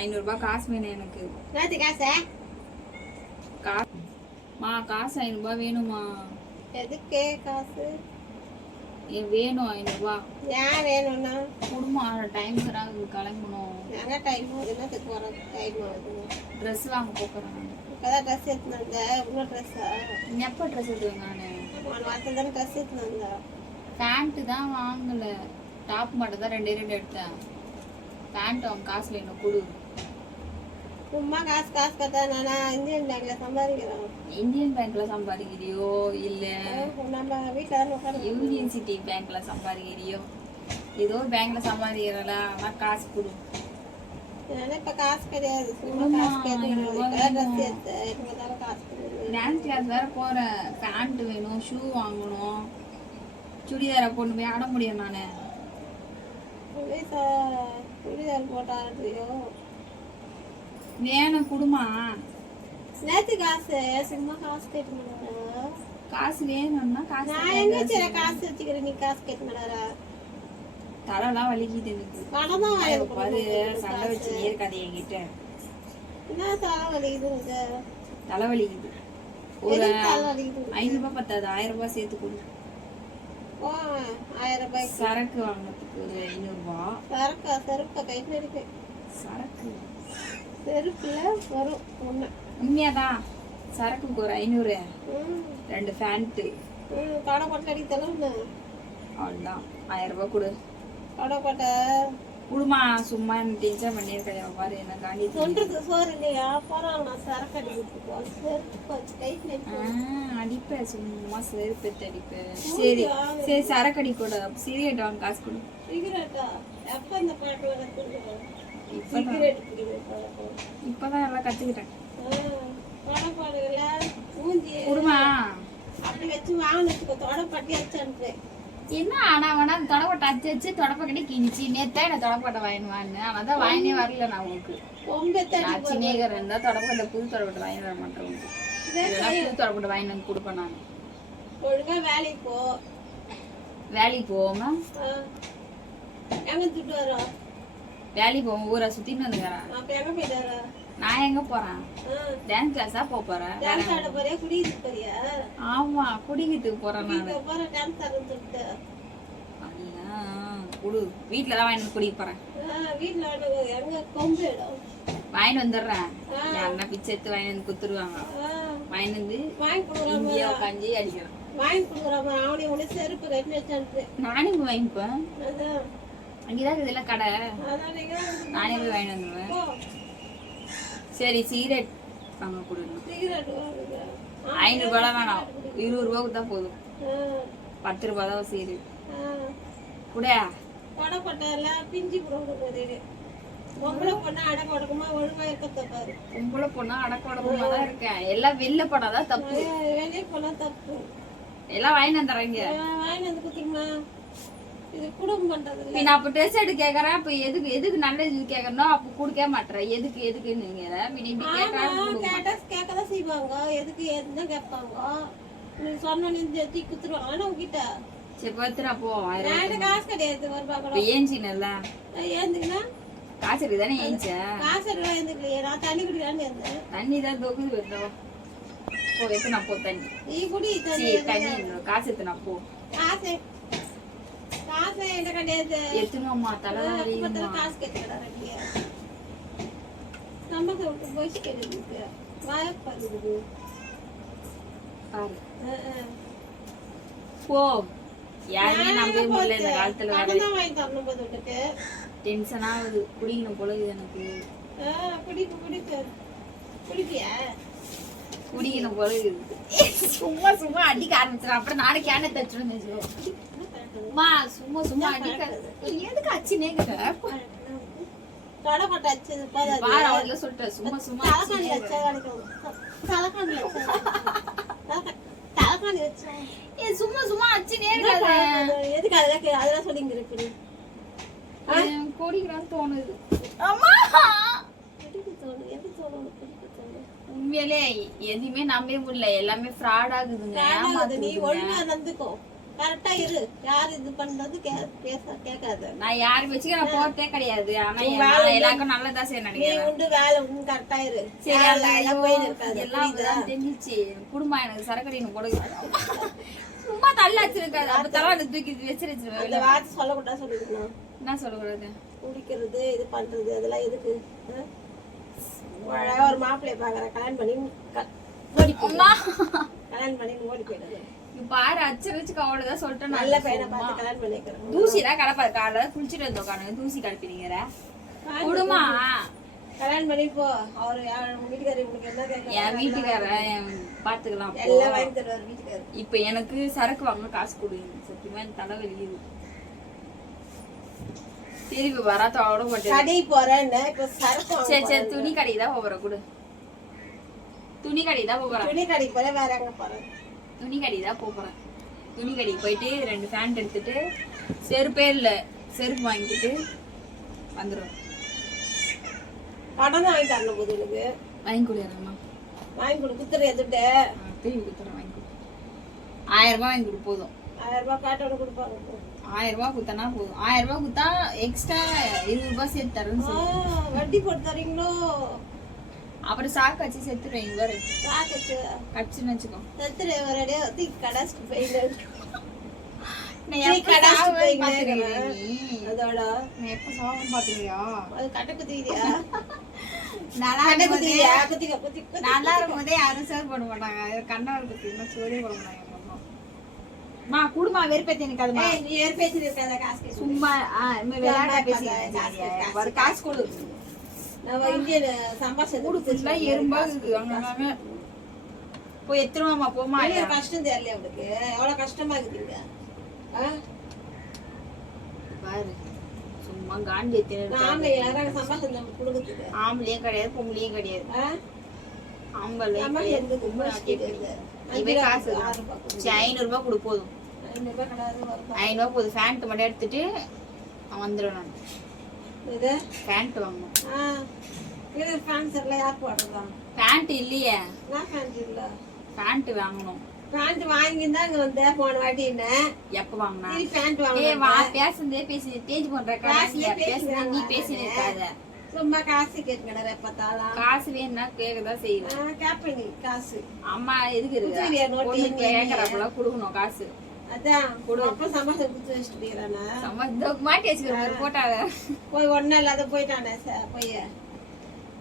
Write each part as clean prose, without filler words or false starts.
500 ரூபாய் காசு வேணும் எனக்கு. காசு 500 ரூபாய் வேணுமா? எதுக்கே காசு? வேணும் 500 ரூபாய். ஏன் வேணும்னா குடும்பம் டைம் வராது, கிளம்பணும். என்ன டைம் என்னத்துக்கு வர டைம் ஆகுது? ட்ரெஸ் வாங்க போகிறேன். இப்போதான் ட்ரெஸ் எடுத்துன்னு வந்தேன். இன்னும் ட்ரெஸ்ஸா? எப்போ ட்ரெஸ் எடுத்துவேன் நான்? 1 வாரத்தில் தானே ட்ரெஸ் எடுத்துன்னு வந்தேன். பேண்ட்டு தான் வாங்கலை, டாப் மட்டும் தான் 2 எடுத்தேன். பேண்ட் அவங்க காசு வேணும், கொடு. சும்மா காசு பார்த்தா நான் இந்தியன் பேங்க்ல சம்பாதிக்கிறேன். இந்தியன் பேங்க்ல சம்பாதிக்கிறியோ இல்ல நம்ம வீட்டில் தான் உட்காந்து யூனியன் சிட்டி பேங்க்ல சம்பாதிக்கிறியோ? ஏதோ பேங்க்ல சம்பாதிக்கிறல, ஆனால் காசு கொடு. இப்போ காசு கிடையாது, சும்மா காசு கேட்டுக்கிறேன். ட்ரெஸ் எடுத்தேன், எனக்கு காசு கிடையாது. டான்ஸ் கிளாஸ் வேற போறேன், பேண்ட் வேணும், ஷூ வாங்கணும், சுடிதாரை கொண்டு போய் ஆட முடியும். நான் சுடிதார் போட்டாடுறியோ? வேணும், குடுமா. நேற்று காசு சும்மா காசு கேட்டு காசு வேணும்னா காசு. நான் எங்க வச்சுற காசு வச்சுக்கிறேன், நீ காசு கேட்டு மாட்டாரா? தலைலாம் வலிக்குது எனக்கு. பணம் தான் பாரு, சண்டை வச்சு ஏற்காது என்கிட்ட. என்ன தலை வலிக்குது? தலை வலிக்குது. ஒரு 500 ரூபாய் பத்தாது, 1000 ரூபாய் சேர்த்து கொடு. 1000 ரூபாய் சரக்கு வாங்கினதுக்கு ஒரு 500 ரூபாய். செருப்பா கைட்டு இருக்கு. சரக்கு செருப்புல வரும் ஒண்ணு. உண்மையாதான், சரக்குக்கு ஒரு 500, 2 பேண்ட். கடை போட்டு அடித்தலாம். அவ்வளோதான், 1000 ரூபாய் கொடு. கடை போட்ட குடுமா, சும்மா டென்ஷன் பண்ணியிருக்கேன் பாரு. என்ன காண்டி சொல்றது சோறு இல்லையா? போறாங்க நான் சரக்கு அடிக்கிறதுக்கு செருப்பு வச்சு கைட்டு அடிப்பேன், சும்மா செருப்பு அடிப்பேன். சரி சரி, சரக்கு அடி கூட. சிகரெட் வாங்க காசு கொடு. சிகரெட்டா? எப்ப இந்த பாட்டு வர? இப்பதான் எல்லாம் கத்துக்கிட்டேன். குடுமா அப்படி வச்சு வாங்கினதுக்கு தொடப்பட்டி வச்சு என்ன ஆனா வேணா தொடப்பட்டை அச்சு தொடப்பக்கடி கிணிச்சு. நேத்தே நான் தொடப்பட்டை வாங்கினு அதான் வாங்கினே வரல. நான் உங்களுக்கு சின்னேகர் இருந்தா தொடப்பட்டை, புது தொடப்பட்டை வாங்கி வர மாட்டேன். புது தொடப்பட்டை வாங்கி வந்து கொடுப்பேன். நான் ஒழுங்கா வேலைக்கு போவோமா? எங்க திட்டு வரோம்? வேலைக்கு போவோம், ஊரை சுத்தின்னு வந்துக்கிறேன். அப்ப எங்க போயிட்டு வர? நான் எங்க போறேன்? டான்ஸ் கிளாஸா போறேன். டான்ஸ் ஆட போறியா? குடிக்கிறதுக்கு போறியா? ஆமா, குடிக்கிறதுக்கு போறேன். நான் போறேன் டான்ஸ் ஆடுன்னு சொல்லிட்டு. குடு, வீட்டுல தான் வாங்கி குடிக்க போறேன். வீட்டுல எங்க கொம்பு இடம் வாங்கிட்டு வந்துடுறேன். யாருன்னா பிச்சை எடுத்து வாங்கி வந்து குத்துருவாங்க. வாங்கி வந்து இங்கேயே உட்காந்து அடிக்கிறேன். வாங்கி கொடுக்குறாம அவனே உடனே செருப்பு கட்டி வச்சான்ட்டு நானே வாங்கிப்பேன். அங்கேதான் இதெல்லாம் கடை, நானே போய் வாங்கிட்டு வந்துடுவேன். சரி, சிகரெட் வாங்க கொடுங்க. 500 ரூபாய் வேணாம், 20 ரூபா கொடுத்தா போதும். 10 ரூபாய் தான் சிகரெட் கூட. பிஞ்சு போகுது. பொம்பளை பொண்ணா அடக்க உடக்கமா ஒழுங்கா இருக்க பாரு. பொம்பளை பொண்ணா அடக்க உடக்கமா தான் இருக்கேன். எல்லாம் வெளில போனாதான் தப்பு. வெளியே போனா தப்பு. எல்லாம் வாங்கிட்டு வந்துடுறீங்க. வாங்கி வந்து குத்திங்கம்மா, இது குடும்பம் பண்றது இல்லை. நான் அப்ப ட்ரெஸ் எடுத்து கேக்குறேன். அப்ப எதுக்கு நல்ல இது கேட்கணும்? அப்ப கொடுக்க மாட்டேன். எதுக்குன்னு கேட்கதான் செய்வாங்க. எதுக்கு எதுன்னு கேட்பாங்க. நீ சொன்ன தூக்கி குத்துருவாங்க. ஆனா உங்ககிட்ட சரி பத்துரா போ. காசு கிடையாது. ஒரு ஏஞ்சினல்ல ஏந்துக்குன்னா காசு இருக்குதானே? ஏஞ்ச காசு எல்லாம் ஏந்துக்கலையே. நான் தண்ணி குடிக்கலான்னு இருந்தேன். தண்ணி தான் தொகுது வருதோ. போ, எத்தனா போ தண்ணி. நீ குடி தண்ணி. காசு எத்தனா போ. காசு என்ன கிடையாது. எத்தனோம்மா தலைவலி காசு கேட்கறா. நமக்கு விட்டு போய் கேட்டு வாயப்பாரு பாரு. போ, யாருமே நம்பவே முடியல இந்த காலத்துல. வாங்கி தரணும் போது விட்டுட்டு டென்ஷன் ஆகுது. குடிக்கணும் போல எனக்கு. குடிப்பியா? குடிக்கணும் போல இருக்குது. சும்மா அடிக்க ஆரம்பிச்சிடும். அப்புறம் நானே கேன தச்சுடும். சும்மா அடிக்க எதுக்கு அச்சுனே சொல்லிட்டேன். சும்மா சும்மா அச்சுனே எதுக்கு அதெல்லாம் சொல்லிங்க குடிக்கிறான்னு தோணுது. உண்மையிலே எதுவுமே நம்பவே முடியல. எல்லாமே ஃப்ராட் ஆகுதுங்க. நீ ஒழுங்கா நடந்துக்கோ. கரெக்டா இரு. யார் இது பண்றது கேட்காத. நான் யாரு வச்சுக்க நான் போறதே கிடையாது. ஆனா எல்லாருக்கும் நல்லதா செய்ய நீ நினைக்கிறேன். உண்டு வேலை உண்டு கரெக்டா இரு. சரி எல்லாம் போயின்னு இருக்காது. எல்லாம் தெரிஞ்சிச்சு. குடும்பம் எனக்கு சரக்கடின்னு போட சும்மா தள்ள வச்சிருக்காது. அப்ப தலை தூக்கி வச்சிருச்சு. அந்த வார்த்தை சொல்லக்கூடாது சொல்லிருக்கணும். என்ன சொல்லக்கூடாது? குடிக்கிறது இது பண்றது அதெல்லாம் எதுக்கு? ஒரு மாப்பிள்ளைய பாக்குறேன் கல்யாணம் பண்ணி ஓடி கல்யாணம் பண்ணி ஓடி போயிடுது. பாரு அச்சரிச்சு அவ்வளவுதான் சொல்லிட்டேன். நல்ல பையனை பார்த்து கல்யாணம் பண்ணிக்கிறேன். தூசிதான் கலப்பாரு. காலைல குளிச்சுட்டு வந்து உட்காந்து தூசி கலப்பினீங்கிற குடுமா கல்யாணம் பண்ணி போ. அவரு வீட்டுக்காரர் உங்களுக்கு என்ன கேட்க? என் வீட்டுக்காரன் பாத்துக்கலாம். எல்லாம் வாங்கி தருவார் வீட்டுக்காரர். இப்ப எனக்கு சரக்கு வாங்க காசு கொடுங்க. சத்தியமா எனக்கு தலை வெளியுது. திருப்பி வராத்தோட மாட்டேன். கடை போறேன்னு இப்ப சரக்கு வாங்க. சரி சரி துணி கடைக்கு தான் போறேன். கொடு. துணி கடைக்கு தான் போறேன். துணி கடைக்கு போறேன். வேற எங்க போறேன்? துணி கடைக்கு தான் போறேன். துணி கடைக்கு போயிட்டு 2 ஃபேண்ட் எடுத்துட்டு செருப்பே இல்ல செருப்பு வாங்கிட்டு வந்துடும். கடன் வாங்கி தரணும் போது எனக்கு. வாங்கி கொடுறேம்மா. வாங்கி கொடு. குத்துற எதுட்டு திருப்பி குத்துறேன். வாங்கி கொடு. 1000 ரூபாய் வாங்கி கொடு போதும். 1000 ரூபாய் காட்டோட கொடுப்பாங்க. 1000 ரூபாய் குத்தனா போதும். 1000 ரூபாய் குத்தா எக்ஸ்ட்ரா 20 ரூபாய் சேர்த்து தரேன்னு சொல்லு. வட்டி போட்டு தரீங்களோ? அப்புறம் சாக்கு வச்சு செத்துருவேன். பாரு சாக்கு கச்சுன்னு வச்சுக்கோ. செத்துரு ஒரே தீ கடாஸ்க்கு போயிடு. அதோட நான் எப்ப சாவம் பாத்துறியா? அது கட்ட குத்தியா? நல்லா குத்தியா? குத்திக்க குத்தி நல்லா இருக்கும்போதே யாரும் சேர் பண்ண மாட்டாங்க. கண்ணால் குத்தினா சோறே போட மாட்டாங்க. மா குடுமா வெறுப்பேத்தி எனக்கு அதுமா. நீ ஏற்பேத்தி இருக்காத காசு சும்மா விளையாட பேசி ஒரு காசு கொடு. நம்ம இந்தியன் சம்பாஷன் குடுக்குல எறும்பா இருக்கு. அங்க போய் எத்துருவாமா போமா. கஷ்டம் தெரியல அவனுக்கு. எவ்வளவு கஷ்டமா இருக்குதுங்க. பாரு சும்மா காண்டி நாம யாராவது சம்பாஷன் கொடுக்குது. ஆம்பளையும் கிடையாது பொம்பளையும் கிடையாது. ஆம்பளை இவே காசு 500 ரூபாய் கொடு போதும். 500 ரூபாய் போதும். ஃபேண்ட் மட்டும் எடுத்துட்டு வந்துடும். நான் ஃபேண்ட் வாங்கணும். ஃபேண்ட் இல்லையே. ஃபேண்ட் வாங்கணும். பேண்ட் வாங்கிதான் இங்க வந்தேன் போன வாட்டி. என்ன எப்ப வாங்கினா? பேண்ட் பேசுனதே பேசி தேஞ்சு பண்ற நீ பேசினே இருக்காத. சும்மா காசு கேட்கணும். எப்பத்தாலும் காசு வேணும்னா கேட்கதான் செய்வேன். கேப்ப நீ காசு அம்மா எதுக்கு இருக்கு கேட்கறப்பல கொடுக்கணும் காசு. அதான் அப்ப சமாசம் குத்து வச்சுட்டு போயிடறானா? மாட்டி வச்சுக்கிற போட்டாத போய் ஒன்னும் இல்லாத போயிட்டானே போய்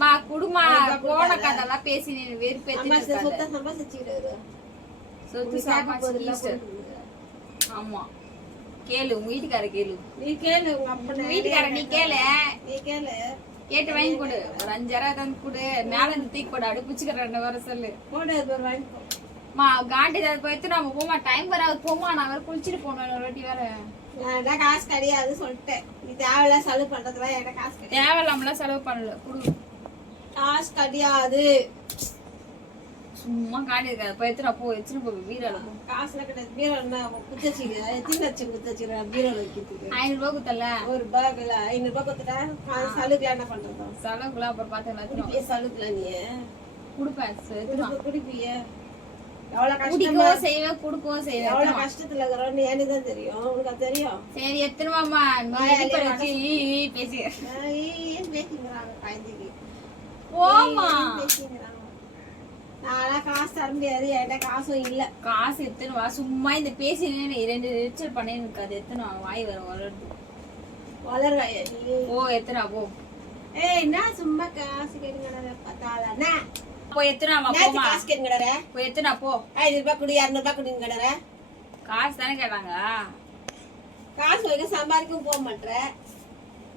மா குடுமா போன கதெல்லாம் பேசி வெறுப்பேத்தி சொத்த சம்பாசிச்சுக்கிட்டு சொத்து சாப்பாடு. ஆமா கேளு உங்க வீட்டுக்கார கேளு. நீ கேளு உங்க அப்பா வீட்டுக்கார நீ கேளு. நீ கேளு கேட்டு வாங்கி கொடு. ஒரு 5000 தான் கொடு. மேல இருந்து தூக்கி போடு. அடுப்பிச்சுக்கிறேன் வர சொல்லு. போடு வாங்கிக்கோ. மா காண்டி ஏதாவது போயிட்டு நம்ம போமா. டைம் வராது போமா. நான் வேற குளிச்சுட்டு போனேன் ஒரு வாட்டி வேற. நான் காசு கிடையாது சொல்லிட்டேன். நீ தேவையில்ல செலவு பண்றதுலாம் எனக்கு காசு கிடையாது. தேவையில்லாமலாம் செலவு பண்ணல. குடு. காசு கிடையாது. சும்மா காண்டி இருக்காது. போயிட்டு நான் வச்சுட்டு போ. பீரோல போ. காசுல கிடையாது. பீரோல குத்தச்சிக்க எத்தனை லட்சம் குத்தச்சிக்கிறேன் பீரோல வைக்கிறதுக்கு. 500 ரூபாய் குத்தல. ஒரு ரூபாய் 500 ரூபாய் குத்துட்டா செலவுக்குலாம் என்ன பண்றது? செலவுக்குலாம் அப்புறம் பாத்துக்கலாம். செலவுக்குல நீ குடுப்பேன். குடிப்பிய எவ்வளவு கஷ்டமா செய்வேன். குடுக்கவும் செய்வேன். எவ்வளவு கஷ்டத்துல இருக்கிறோம் எனக்கு தான் தெரியும். உனக்கு அது தெரியும். சரி எத்தனைவாமா பேசி பேசிக்கிறாங்க குழந்தைக்கு. போமா பேசிக்கிறாங்க. நானா காசு தர முடியாது. என்கிட்ட காசும் இல்ல. காசு எத்தனை வா. சும்மா இந்த பேசி 2 ரிச்சல் பண்ணி இருக்காது. எத்தனை வாய் வரும் வளர்வாய நீ. ஓ எத்தனை போ. என்ன சும்மா காசு கேட்கறத பார்த்தாலா? போய் எத்தனை போமா. காசு கேட்கறற. போய் எத்தனை போ. 500 ரூபாய் கொடு 200 ரூபாய் கொடுங்கறற. காசு தானே கேட்டாங்க. காசு வைக்க சம்பாதிக்கவும் போக மாட்டேன்.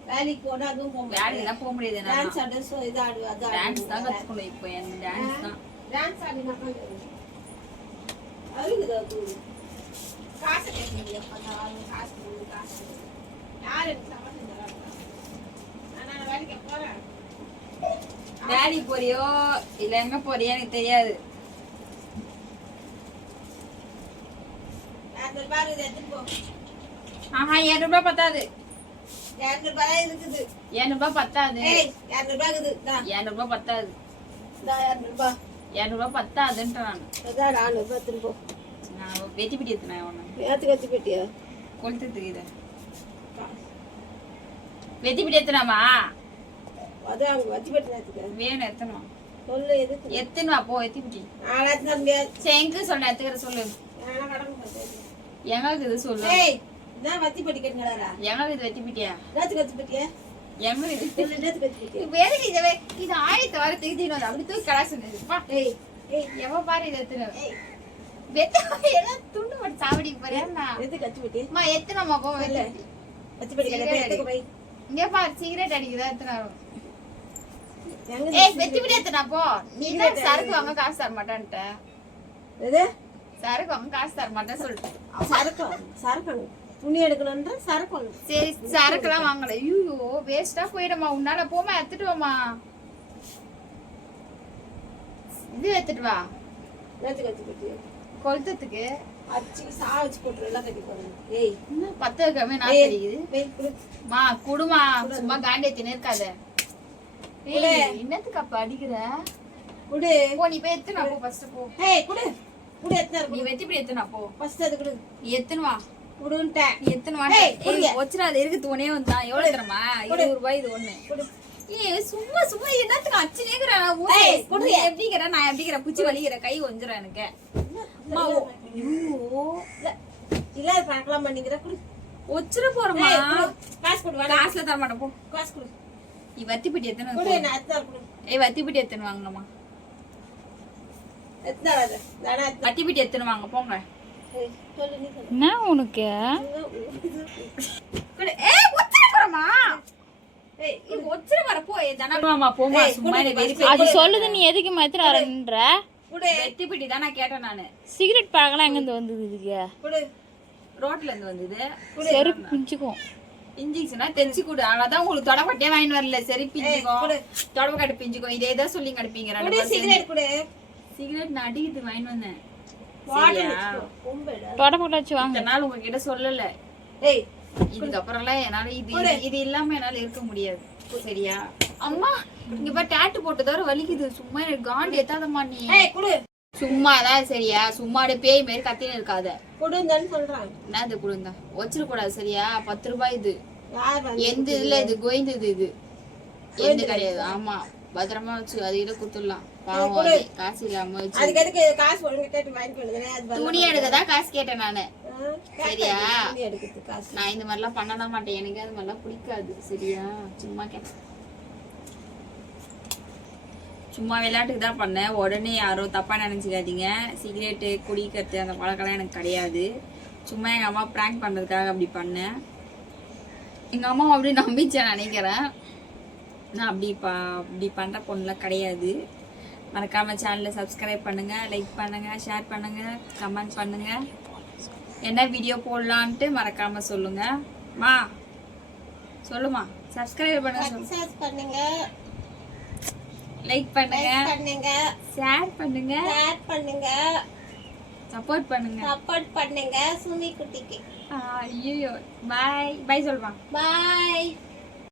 வேலைக்கு போனா அதுவும் போக மாட்டேன். வேலைக்கு தான் போக முடியாது. டான்ஸ் ஆடு சோ இது ஆடு அது டான்ஸ் தான் கத்துக்கணும். இப்போ என்ன டான்ஸ் தான். டான்ஸ் ஆடினா தான் அழுகுதா தூ. காசு கேட்கறீங்க பார்த்தாலும் காசு கொடு காசு. யார் எனக்கு சம்பாதிச்சு தராங்க? நான் வேலைக்கு போறேன். வேலைக்கு போறியோ இல்ல எங்க போறியோ எனக்கு தெரியாது. 200 ரூபாய் எடுத்துட்டு போ. 200 ரூபாய் பத்தாது. 200 ரூபாய் இருக்குது. 200 ரூபாய் பத்தாது. 200 ரூபாய் இருக்குது. 200 ரூபாய் பத்தாது. 200 ரூபாய். 200 ரூபாய் பத்தாதுன்ற நான். அதான் 400 ரூபாய் எடுத்துட்டு போ. நான் வெத்தி பிடி எத்தனை ஒன்று ஏத்துக்கு வச்சு போயிட்டியா கொளுத்துக்கு இதை வெத்தி பிடி எத்தனாமா அதான் அங்க வச்சு போயிட்டு நேத்துக்கு வேணும் எத்தனை சொல்லு எதுக்கு எத்தனை போ வெத்தி பிடி நாளாச்சு தான் முடியாது செங்கு சொன்ன எத்துக்கிற சொல்லு ஏன்னா கடன் பார்த்தேன் எங்களுக்கு இது சொல்லு ஏய் நான் வச்சு போட்டு கேட்டுங்கடா எங்களுக்கு இது வெத்தி பிடியா நேத்துக்கு வச்சு போயிட்டியா எங்களுக்கு இது சொல்லு நேத்துக்கு வச்சு போயிட்டியா வேற இது ஆயத்தை வர தூக்கிட்டு அப்படி தூக்கி கடா சொன்னது ஏய் ஏய் எவ பாரு இது எத்தனை ஏய் வெத்த எல்லாம் துண்டு போட்டு சாவடி போறேன்னா நேத்துக்கு வச்சு போயிட்டியா அம்மா எத்தனைமா போ இல்ல வச்சு போயிட்டு கேட்டா எதுக்கு போய் இங்க பாரு சிகரெட் அடிக்குதா எத்தனை எங்க ஏய் வெத்தி பிடி எத்தனை போ நீ தான் சரக்கு வாங்க காசு தர மாட்டான்ட்ட எது சரக்கு வாங்க காசு தர மாட்டேன்னு சொல்லிட்டேன் சரக்கு துணி எடுக்கணும்ன்ற சரக்கு வாங்க சரி சரக்குலாம் வாங்கல ஐயோ வேஸ்டா போயிடுமா உன்னால போமா எடுத்துட்டு வாமா இது எடுத்துட்டு வா நேத்துக்கு வச்சு போயிட்டியா கொளுத்தத்துக்கு அச்சி சா வச்சு போட்டு எல்லாம் கட்டி போறேன் ஏய் என்ன பத்து வைக்காம நான் தெரியுது போய் குடு மா குடுமா சும்மா காண்டியத்தின்னு இருக்காத ஏய் என்னத்துக்கு அப்ப அடிக்கிற குடு போ நீ போய் எத்துனா போ ஃபர்ஸ்ட் போ ஏய் குடு குடு எத்தனை நீ வெத்தி பிடி எத்துனா போ ஃபர்ஸ்ட் அது குடு நீ எத்துன்னு வா குடுன்ட்டேன் நீ எத்துன்னு வா ஏய், குடுங்க. வச்சிராத இருக்கு தோனே வந்தா எவ்வளவு தரமா 20 ரூபாய் இது ஒண்ணு குடு ஏய் சும்மா சும்மா என்னத்துக்கு அச்சினேங்கற ஏய், குடுங்க. நீ எப்படிங்கற நான் எப்படிங்கற புச்சி வலிக்கிற கை கொஞ்சம் எனக்கு அம்மா ஐயோ இல்ல பார்க்கலாம் பண்ணிக்கிற குடு ஒச்சிர போறமா ஏய், குடு. காசு குடு வேணாம் காசுல தர மாட்டேன் போ காசு குடு நீ வத்தி பிடி எத்தனை குடு நான் எத்தனை குடு ஏய் வத்தி பிடி எத்தனை வாங்கணுமா எத்தனை அது நானா எத்தனை வத்தி பிடி எத்தனை வாங்க போங்க ஏய், சொல்லு நீ சொல்லு என்ன உனக்கு ஏய் ஒச்சிர போறமா ஏய் இது ஒச்சிர வர போ தானமா போமா சும்மா நீ வெறுப்பே அது சொல்லுது நீ எதுக்கு மாத்திர வரன்ற குடு வெத்தி பிடி தான் நான் கேட்டேன் நானு சிகரெட் பழகலாம் எங்க இருந்து வந்தது இதுக்கு குடு ரோட்ல இருந்து வந்தது செருப்பு பிஞ்சுக்கும் இன்ஜெக்ஷனா தெரிச்சு கொடு அதான் உங்களுக்கு தொடப்பட்டே வாங்கிட்டு வரல சரி பிஞ்சுக்கும் குடு. தொடப்பக்கட்டு பிஞ்சுக்கும் இதே தான் சொல்லி கடுப்பீங்க ரெண்டு குடு பேரும் சேர்ந்து. சிகரெட் குடு சிகரெட் நான் அடிக்கிறது வாங்கிட்டு வந்தேன் வாட்டர் சரியா? வச்சுக்கோ பொம்பேடா தொடப்பட்ட வச்சு வாங்க இத்தனை நாள் உங்ககிட்ட சொல்லல ஏய் இதுக்கப்புறம்லாம் என்னால இது இல்லாம என்னால இருக்க முடியாது சரியா அம்மா இங்க பாரு டாட்டு போட்டு தவிர வலிக்குது சும்மா எனக்கு காண்டு எத்தாதம்மா நீ ஏய் குடு சும்மா தான் சரியா சும்மா அப்படியே பேய் மாதிரி கத்தின்னு இருக்காத குடுங்கன்னு சொல்றாங்க என்ன இது கொடுங்க வச்சிட கூடாது சரியா 10 ரூபாய் இது யார் வந்து எந்த இதுல இது கோய்ந்தது இது எந்த கிடையாது ஆமா பத்திரமா வச்சு அது இட குத்துடலாம் பாவம் அது காசு இல்லாம வச்சு அதுக்கு எதுக்கு காசு ஒழுங்கா கேட்டு வாங்கிக்க வேண்டியதுதானே அது வரல. துணி எடுக்கதான் காசு கேட்டேன் நானு சரியா? துணி எடுக்கிறது காசு நான் இந்த மாதிரிலாம் பண்ணதான் மாட்டேன் எனக்கு அது மாதிரிலாம் பிடிக்காது சரியா சும்மா கேட்டேன் சும்மா விளையாட்டுக்கு தான் பண்ணேன் உடனே யாரும் தப்பா நினைச்சுக்காதீங்க சிகரெட்டு குடிக்கிறது அந்த பழக்கம்லாம் எனக்கு கிடையாது சும்மா எங்க அம்மா பிராங்க் பண்றதுக்காக அப்படி பண்ணேன் எங்க அம்மா அப்படி நம்பிச்சேன் நினைக்கிறேன் நான் அப்படி பண்ற பொண்ணுலாம் கிடையாது மறக்காம சேனலை சப்ஸ்கிரைப் பண்ணுங்க லைக் பண்ணுங்க ஷேர் பண்ணுங்க கமெண்ட் பண்ணுங்க என்ன வீடியோ போடலான்ட்டு மறக்காம சொல்லுங்க மா சொல்லுமா சப்ஸ்கிரைப் பண்ணுங்க சப்ஸ்கிரைப் பண்ணுங்க லைக் பண்ணுங்க பண்ணுங்க ஷேர் பண்ணுங்க ஷேர் பண்ணுங்க சப்போர்ட் பண்ணுங்க சப்போர்ட் பண்ணுங்க சுமி குட்டிக்கு ஐயோ பாய் பாய் சொல்லுமா பாய்